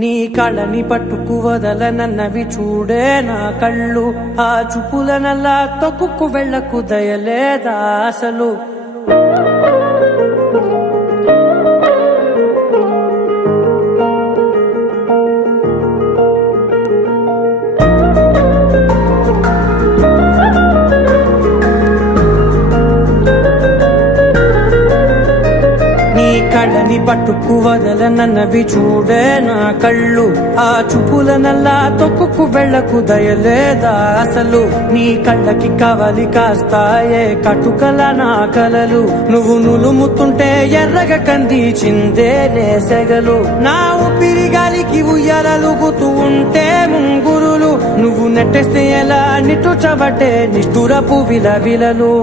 నీ కళ్ళని పట్టుకు వదలనన్నవి చూడే నా కళ్ళు, ఆ చూపులనల్లా తొక్కుకు వెళ్ళకు దయలేదా అసలు. కళ్ళని పట్టుకు వదలనన్నవి చూడే నా కళ్ళు, ఆ చూపులనల్లా తొక్కుకు వెళ్ళకు దయలేదా అసలు. నీ కళ్ళకి కవలి కాస్తాయే కటుకల నా కలలు, నువ్వు నులుముతుంటే ఎర్రగ కంది చిందే నేసెగలు. నా ఊపిరి గాలికి ఉయ్యాలలుగుతూ ఉంటే ముంగురులు, నువ్వు నెట్టేస్తే ఎలా నిట్టుచబట్టే నిష్ఠురపు విలవిలలు.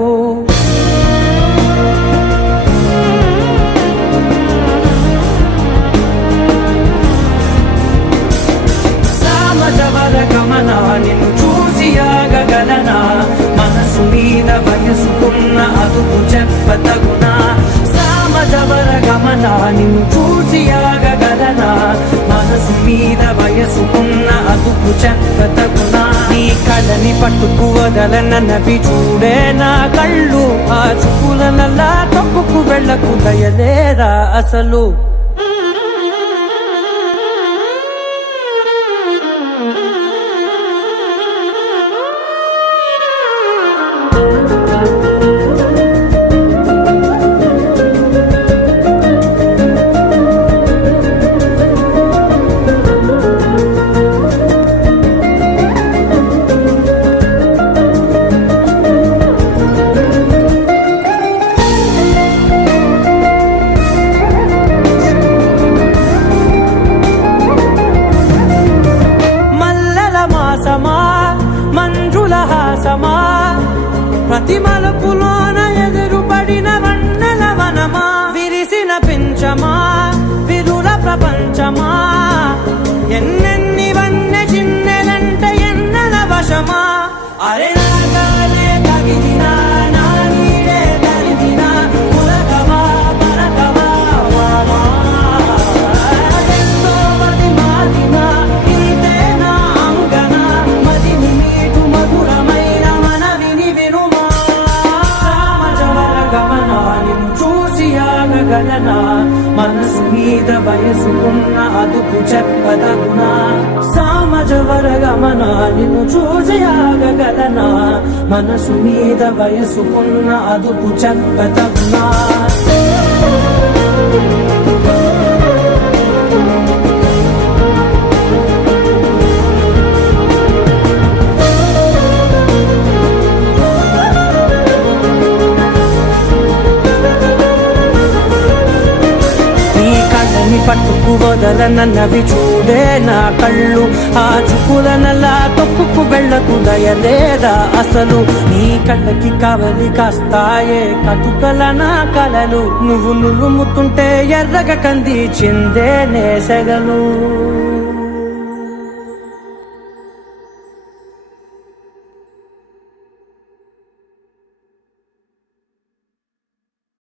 నిన్ను చూసి ఆగగలనా, మనసు మీద వయసుకున్న అదుపు చెప్పతగునా. సామజవర గమన నిన్ను చూసి ఆగగలనా, మనసు మీద వయసుకున్న అదుపు చెప్పతగునా. నీ కళ్ళని పట్టుకు వదలనన్నవి చూడే నా కళ్ళు, ఆ చూపులనల్లా తొక్కుకు వెళ్ళకు దయలేరా అసలు. మంజుల హాసమా, ప్రతి మలుపులోన ఎదురుపడిన వన్నెల వనమా, విరిసిన పించమా విరుల ప్రపంచమా, ఎన్నెన్ని వన్నె చిన్నెలంటే ఎన్నెల వశమా. అరే నాగాలే తగిలినా నా నీడే తరిమినా, పులకవా పరకవా వామా, ఎంతో మది మాదినా ఇంతే నా అంగన, మదిని నీటు మధురమైన మనవిని వినుమా. సామజవర గమన నిన్ను చూసి ఆగగలనా, మనసు మీద వయసుకున్న అదుపు చెప్పదగునా. సామజవర గమన నిన్ను చూసి ఆగగలనా, మనసు మీద వయసుకున్న అదుపు చెప్పదగునా. పట్టుకు వదలనన్నవి చూడే నా కళ్ళు, ఆ చూపులనల్లా తొక్కుకు వెళ్ళకు దయలేదా అసలు. నీ కళ్ళకి కవలి కాస్తాయే కటుకల నా కలలు, నువ్వు నులుముతుంటే ఎర్రగ కంది చిందే నేసెగలు.